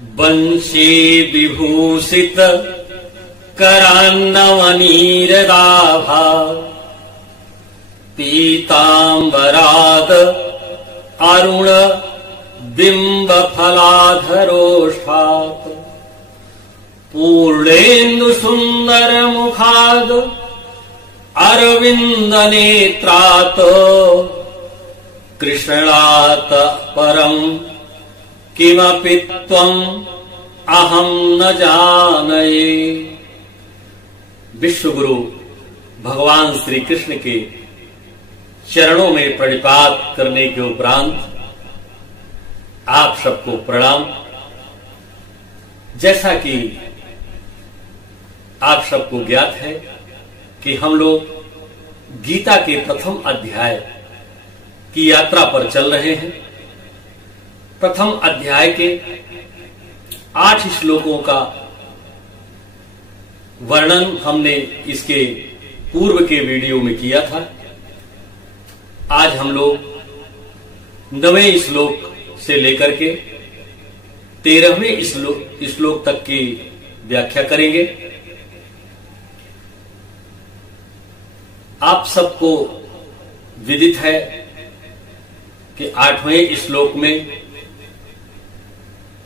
वंशी विभूषित करान्नवनीरदाभा पीताम्बराद अरुण बिंब फलाधरोषात् पूर्णेन्दु सुंदर मुखाद अरविंद नेत्रात् कृष्णात् परम किमपि त्वम् अहम न जानये। विश्वगुरु भगवान श्री कृष्ण के चरणों में प्रणिपात करने के उपरांत आप सबको प्रणाम। जैसा कि आप सबको ज्ञात है कि हम लोग गीता के प्रथम अध्याय की यात्रा पर चल रहे हैं। प्रथम अध्याय के 8 श्लोकों का वर्णन हमने इसके पूर्व के वीडियो में किया था। आज हम लोग 9वें श्लोक से लेकर के 13वें श्लोक तक की व्याख्या करेंगे। आप सबको विदित है कि 8वें श्लोक में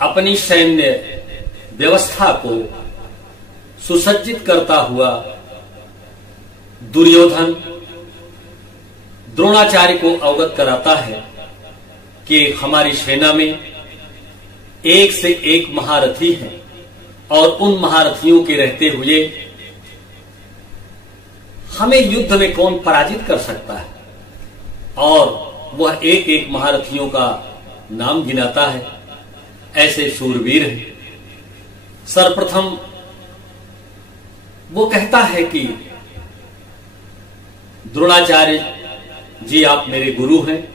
अपनी सैन्य व्यवस्था को सुसज्जित करता हुआ दुर्योधन द्रोणाचार्य को अवगत कराता है कि हमारी सेना में एक से एक महारथी हैं और उन महारथियों के रहते हुए हमें युद्ध में कौन पराजित कर सकता है। और वह एक एक महारथियों का नाम गिनाता है। ऐसे शूरवीर हैं। सर्वप्रथम वो कहता है कि द्रोणाचार्य जी आप मेरे गुरु हैं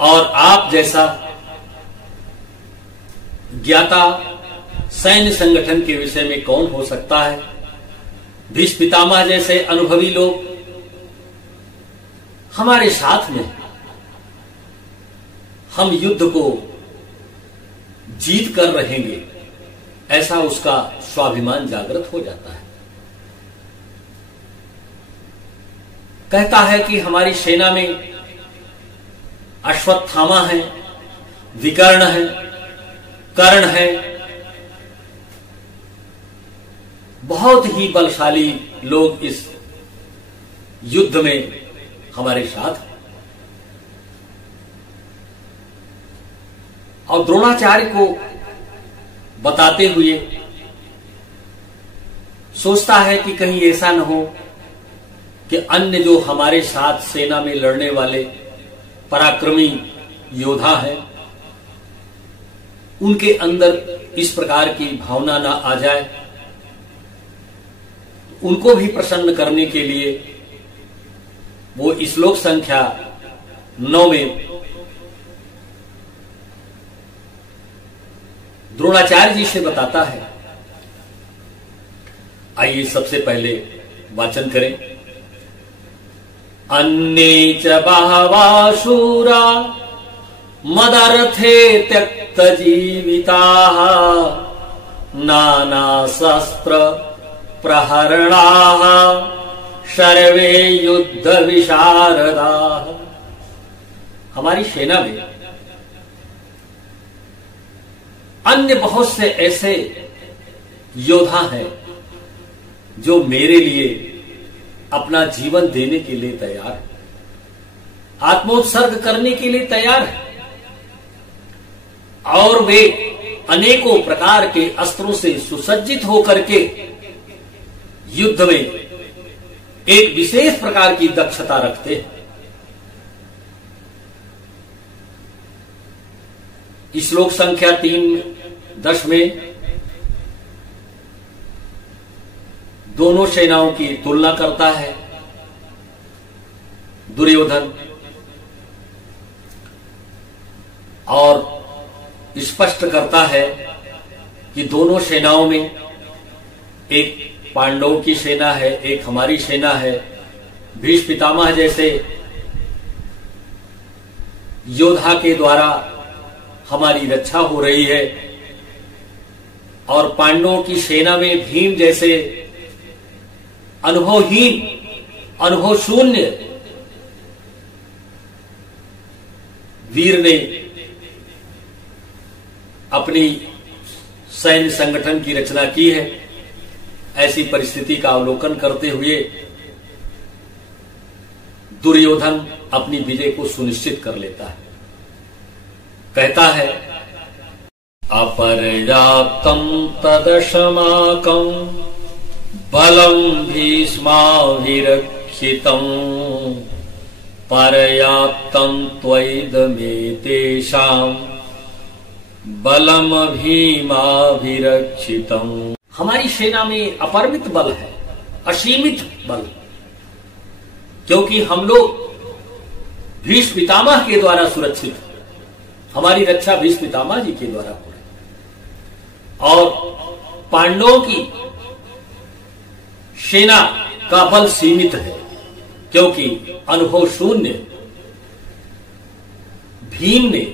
और आप जैसा ज्ञाता सैन्य संगठन के विषय में कौन हो सकता है। भीष्म पितामह जैसे अनुभवी लोग हमारे साथ में, हम युद्ध को जीत कर रहेंगे, ऐसा उसका स्वाभिमान जागृत हो जाता है। कहता है कि हमारी सेना में अश्वत्थामा है, विकर्ण है, कर्ण है, बहुत ही बलशाली लोग इस युद्ध में हमारे साथ हैं। और द्रोणाचार्य को बताते हुए सोचता है कि कहीं ऐसा न हो कि अन्य जो हमारे साथ सेना में लड़ने वाले पराक्रमी योद्धा हैं उनके अंदर इस प्रकार की भावना ना आ जाए। उनको भी प्रसन्न करने के लिए वो श्लोक संख्या 9 में द्रोणाचार्य जी से बताता है। आइए सबसे पहले वाचन करें। अन्ये च बहवा शूरा मदर्थे त्यक्त जीविताः नाना शस्त्र प्रहरणाः सर्वे युद्ध विशारदाः। हमारी सेना में अन्य बहुत से ऐसे योद्धा हैं जो मेरे लिए अपना जीवन देने के लिए तैयार है, आत्मोत्सर्ग करने के लिए तैयार है। और वे अनेकों प्रकार के अस्त्रों से सुसज्जित होकर के युद्ध में एक विशेष प्रकार की दक्षता रखते हैं। श्लोक संख्या 3:10 में दोनों सेनाओं की तुलना करता है दुर्योधन और स्पष्ट करता है कि दोनों सेनाओं में एक पांडवों की सेना है, एक हमारी सेना है। भीष्म पितामह जैसे योद्धा के द्वारा हमारी रक्षा हो रही है और पांडवों की सेना में भीम जैसे अनुभवहीन, अनुभव शून्य वीर ने अपनी सैन्य संगठन की रचना की है। ऐसी परिस्थिति का अवलोकन करते हुए दुर्योधन अपनी विजय को सुनिश्चित कर लेता है। कहता है, अपर्याप्तं तदशमाकं बलं भीष्माभिरक्षितं पर्याप्तं त्वयिदमेतेषां बलम भीमाभिरक्षितं। हमारी सेना में अपरिमित बल है, असीमित बल, क्योंकि हम लोग भीष्म पितामह के द्वारा सुरक्षित हैं। हमारी रक्षा भीष्म पितामह जी के द्वारा हो रही, और पांडवों की सेना का बल सीमित है, क्योंकि अनुभव शून्य भीम ने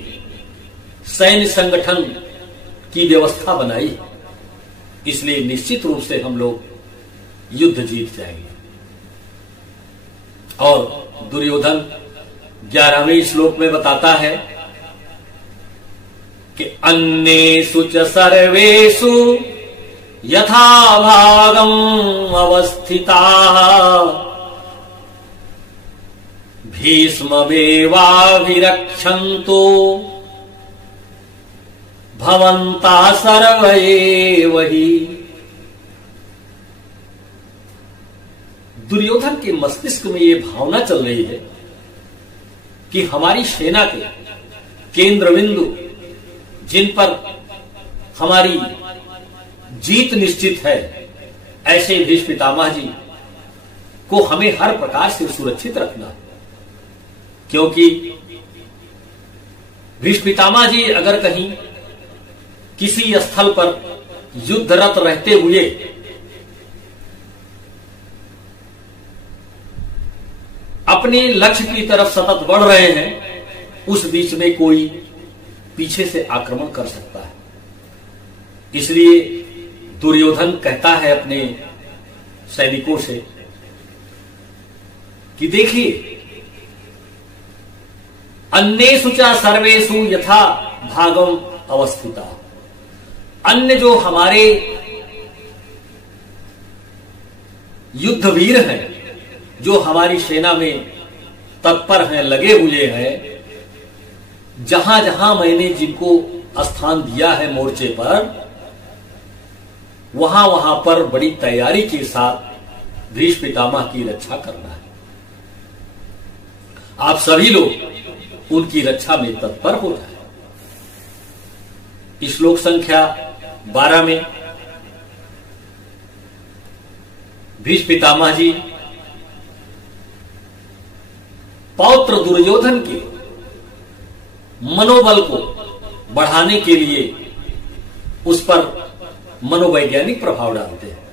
सैन्य संगठन की व्यवस्था बनाई है। इसलिए निश्चित रूप से हम लोग युद्ध जीत जाएंगे। और दुर्योधन 11वें श्लोक में बताता है कि अन्येषु च सर्वेषु यथा भागम् अवस्थिताः भीष्ममेवाभिरक्षन्तु भवन्तः सर्व एव हि। दुर्योधन के मस्तिष्क में यह भावना चल रही है कि हमारी सेना के केंद्र बिंदु, जिन पर हमारी जीत निश्चित है, ऐसे भीष्म पितामह जी को हमें हर प्रकार से सुरक्षित रखना है। क्योंकि भीष्म पितामह जी अगर कहीं किसी स्थल पर युद्धरत रहते हुए अपने लक्ष्य की तरफ सतत बढ़ रहे हैं, उस बीच में कोई पीछे से आक्रमण कर सकता है। इसलिए दुर्योधन कहता है अपने सैनिकों से कि देखिए, अन्येषु च सर्वेषु यथा भागम अवस्थिता। अन्य जो हमारे युद्धवीर हैं, जो हमारी सेना में तत्पर हैं, लगे हुए हैं, जहां जहां मैंने जिनको स्थान दिया है मोर्चे पर, वहां वहां पर बड़ी तैयारी के साथ भीष्म पितामह की रक्षा करना है। आप सभी लोग उनकी रक्षा में तत्पर हो जाए। श्लोक संख्या 12 में भीष्म पितामह जी पौत्र दुर्योधन के मनोबल को बढ़ाने के लिए उस पर मनोवैज्ञानिक प्रभाव डालते हैं,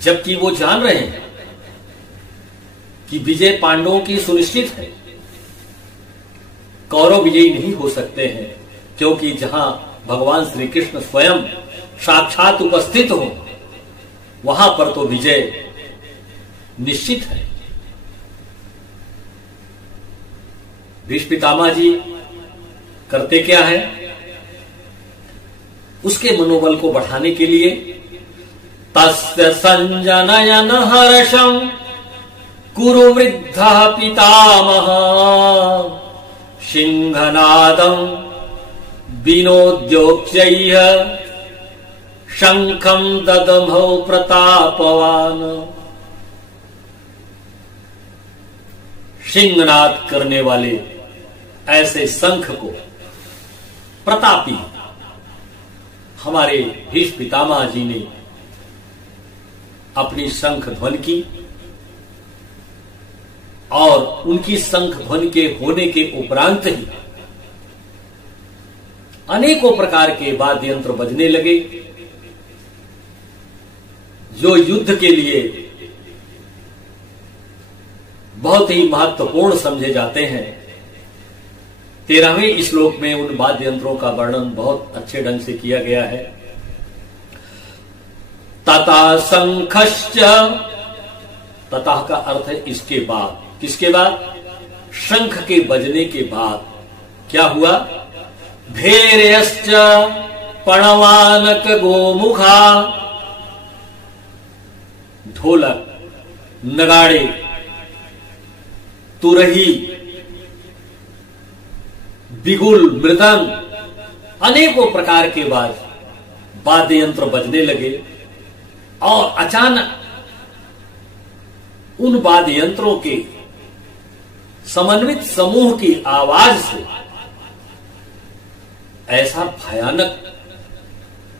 जबकि वो जान रहे हैं कि विजय पांडवों की सुनिश्चित है। कौरव विजयी नहीं हो सकते हैं, क्योंकि जहां भगवान श्री कृष्ण स्वयं साक्षात उपस्थित हो, वहां पर तो विजय निश्चित है। भीष्म पितामह जी करते क्या है, उसके मनोबल को बढ़ाने के लिए तस्य संजनयन हर्षं कुरु वृद्धः पितामह सिंहनादं विनोद्योच्चैः शंखं ददमौ प्रतापवान। सिंहनाद करने वाले ऐसे शंख को प्रतापी हमारे भीष्म पितामह जी ने अपनी शंख ध्वनि की, और उनकी शंख ध्वनि के होने के उपरांत ही अनेकों प्रकार के वाद्य यंत्र बजने लगे, जो युद्ध के लिए बहुत ही महत्वपूर्ण समझे जाते हैं। 13वें श्लोक में उन वाद्य यंत्रों का वर्णन बहुत अच्छे ढंग से किया गया है। तथा शंखश्च, तथा का अर्थ है इसके बाद। किसके बाद? शंख के बजने के बाद क्या हुआ? भेर्यश्च पणवानक गोमुखा, ढोलक, नगाड़े, तुरही, बिगुल, मृदंग, अनेकों प्रकार के वाद्य यंत्र बजने लगे और अचानक उन वाद्य यंत्रों के समन्वित समूह की आवाज से ऐसा भयानक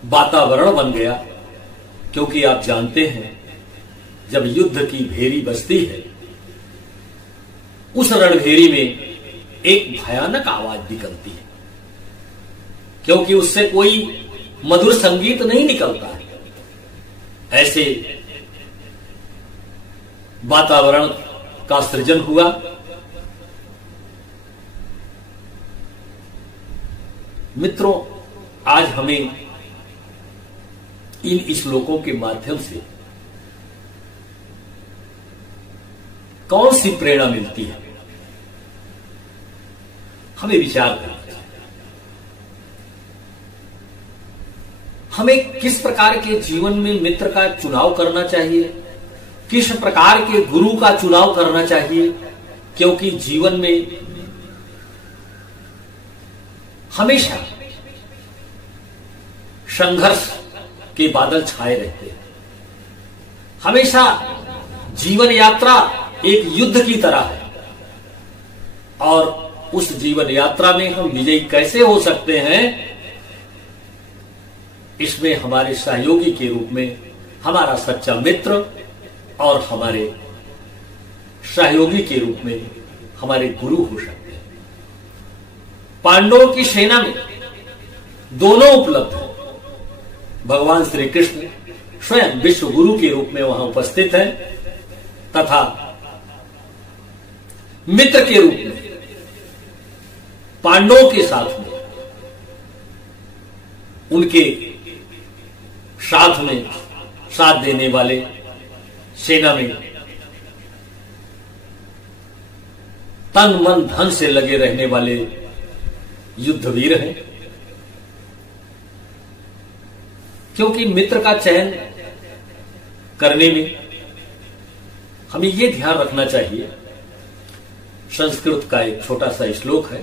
वातावरण बन गया, क्योंकि आप जानते हैं जब युद्ध की भेरी बजती है उस रणभेरी में एक भयानक आवाज निकलती है, क्योंकि उससे कोई मधुर संगीत नहीं निकलता है। ऐसे वातावरण का सृजन हुआ। मित्रों, आज हमें इन श्लोकों के माध्यम से कौन सी प्रेरणा मिलती है, हमें विचार करना चाहिए। हमें किस प्रकार के जीवन में मित्र का चुनाव करना चाहिए, किस प्रकार के गुरु का चुनाव करना चाहिए, क्योंकि जीवन में हमेशा संघर्ष के बादल छाए रहते हैं। हमेशा जीवन यात्रा एक युद्ध की तरह है और उस जीवन यात्रा में हम विजयी कैसे हो सकते हैं, इसमें हमारे सहयोगी के रूप में हमारा सच्चा मित्र और हमारे सहयोगी के रूप में हमारे गुरु हो सकते हैं। पांडवों की सेना में दोनों उपलब्ध हैं। भगवान श्री कृष्ण स्वयं विश्व गुरु के रूप में वहां उपस्थित हैं तथा मित्र के रूप में पांडवों के साथ में, उनके साथ में साथ देने वाले सेना में तन मन धन से लगे रहने वाले युद्धवीर हैं। क्योंकि मित्र का चयन करने में हमें यह ध्यान रखना चाहिए। संस्कृत का एक छोटा सा श्लोक है,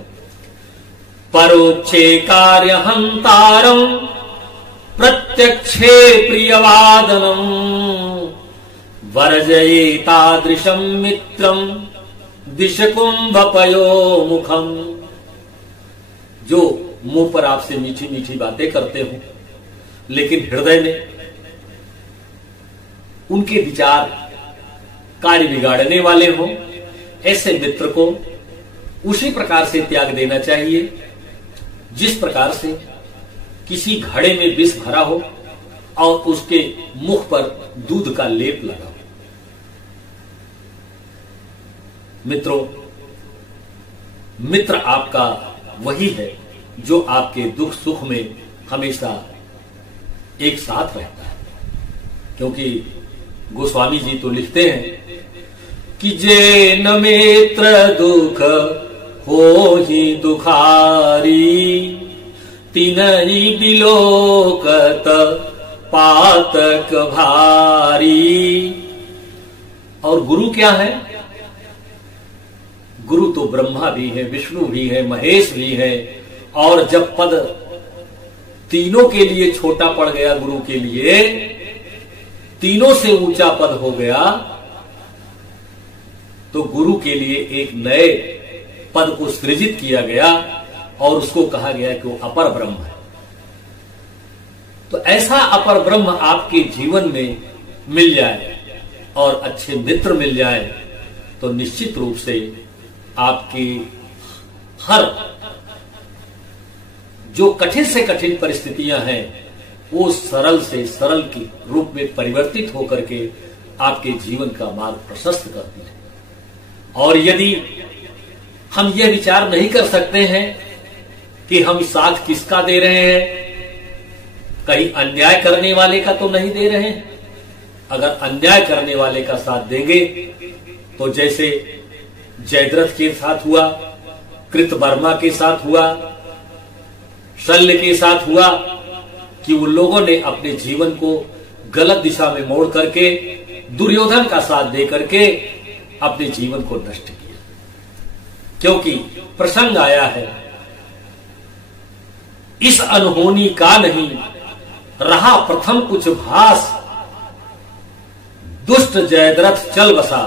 परोक्षे कार्य हंतारम प्रत्यक्षे प्रियवादनम वर्जये तादृशम मित्रम दिशकुंभपयो मुखम। जो मुंह पर आपसे मीठी मीठी बातें करते हो लेकिन हृदय में उनके विचार कार्य बिगाड़ने वाले हो, ऐसे मित्र को उसी प्रकार से त्याग देना चाहिए जिस प्रकार से किसी घड़े में विष भरा हो और उसके मुख पर दूध का लेप लगा हो। मित्रों, मित्र आपका वही है जो आपके दुख सुख में हमेशा एक साथ रहता है। क्योंकि गोस्वामी जी तो लिखते हैं कि जे न मित्र दुख हो ही दुखारी तिनहि बिलोकत पातक भारी। और गुरु क्या है? गुरु तो ब्रह्मा भी है, विष्णु भी है, महेश भी है। और जब पद तीनों के लिए छोटा पड़ गया, गुरु के लिए तीनों से ऊंचा पद हो गया, तो गुरु के लिए एक नए पद को सृजित किया गया और उसको कहा गया कि वो अपर ब्रह्म है। तो ऐसा अपर ब्रह्म आपके जीवन में मिल जाए और अच्छे मित्र मिल जाए तो निश्चित रूप से आपकी हर जो कठिन से कठिन परिस्थितियां हैं वो सरल से सरल के रूप में परिवर्तित होकर के आपके जीवन का मार्ग प्रशस्त करती है। और यदि हम यह विचार नहीं कर सकते हैं कि हम साथ किसका दे रहे हैं, कहीं अन्याय करने वाले का तो नहीं दे रहे हैं, अगर अन्याय करने वाले का साथ देंगे तो जैसे जयद्रथ के साथ हुआ, कृतवर्मा के साथ हुआ, शल्य के साथ हुआ, कि उन लोगों ने अपने जीवन को गलत दिशा में मोड़ करके दुर्योधन का साथ दे करके अपने जीवन को नष्ट किया। क्योंकि प्रसंग आया है, इस अनहोनी का नहीं रहा प्रथम कुछ भास, दुष्ट जयद्रथ चल बसा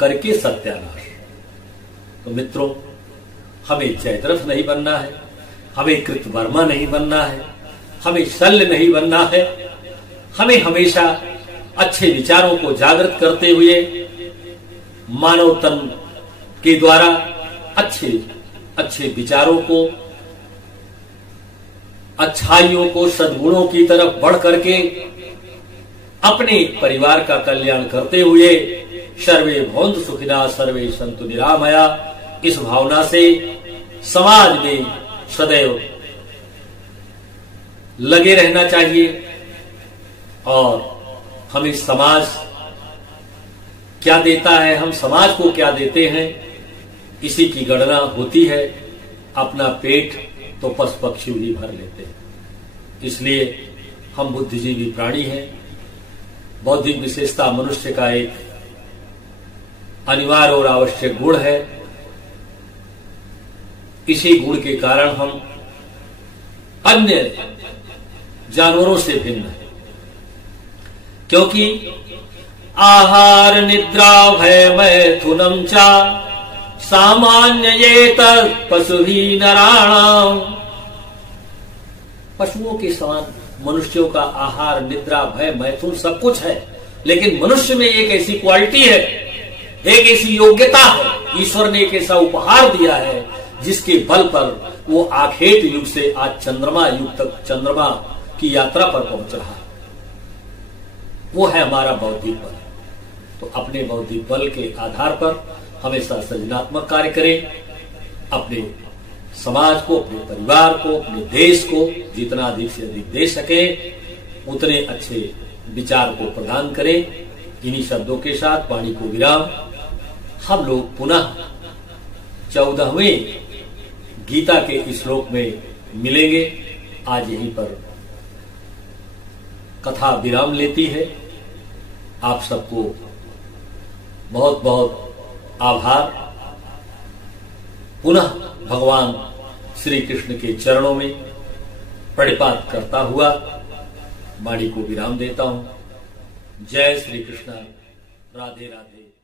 करके सत्यानाश। तो मित्रों, हमें जयद्रथ नहीं बनना है, हमें कृतवर्मा नहीं बनना है, हमें शल्य नहीं बनना है। हमें हमेशा अच्छे विचारों को जागृत करते हुए मानव तन के द्वारा अच्छे अच्छे विचारों को, अच्छाइयों को, सद्गुणों की तरफ बढ़ करके अपने परिवार का कल्याण करते हुए सर्वे भवन्तु सुखिनः सर्वे सन्तु निरामया, इस भावना से समाज में सदैव लगे रहना चाहिए। और हमें समाज क्या देता है, हम समाज को क्या देते हैं, इसी की गणना होती है। अपना पेट तो पशु पक्षी भी भर लेते हैं। इसलिए हम बुद्धिजीवी प्राणी हैं। बौद्धिक विशेषता मनुष्य का एक अनिवार्य और आवश्यक गुण है। इसी गुण के कारण हम अन्य जानवरों से भिन्न हैं। क्योंकि आहार निद्रा भय मैथुनम चा सामान्य ये पशुभी नराणाम। पशुओं के समान मनुष्यों का आहार, निद्रा, भय, मैथुन सब कुछ है, लेकिन मनुष्य में एक ऐसी क्वालिटी है, एक ऐसी योग्यता है, ईश्वर ने एक ऐसा उपहार दिया है जिसके बल पर वो आखेट युग से आज चंद्रमा युग तक, चंद्रमा की यात्रा पर पहुंच रहा है। वो है हमारा बौद्धिक बल। तो अपने बौद्धिक बल के आधार पर हमेशा सृजनात्मक कार्य करें। अपने समाज को, अपने परिवार को, अपने देश को जितना अधिक से अधिक दे सके उतने अच्छे विचार को प्रदान करें। इन्हीं शब्दों के साथ वाणी को विराम। हम लोग पुनः 14वें गीता के श्लोक में मिलेंगे। आज यहीं पर कथा विराम लेती है। आप सबको बहुत बहुत आभार। पुनः भगवान श्री कृष्ण के चरणों में प्रणिपात करता हुआ वाणी को विराम देता हूं। जय श्री कृष्ण। राधे राधे।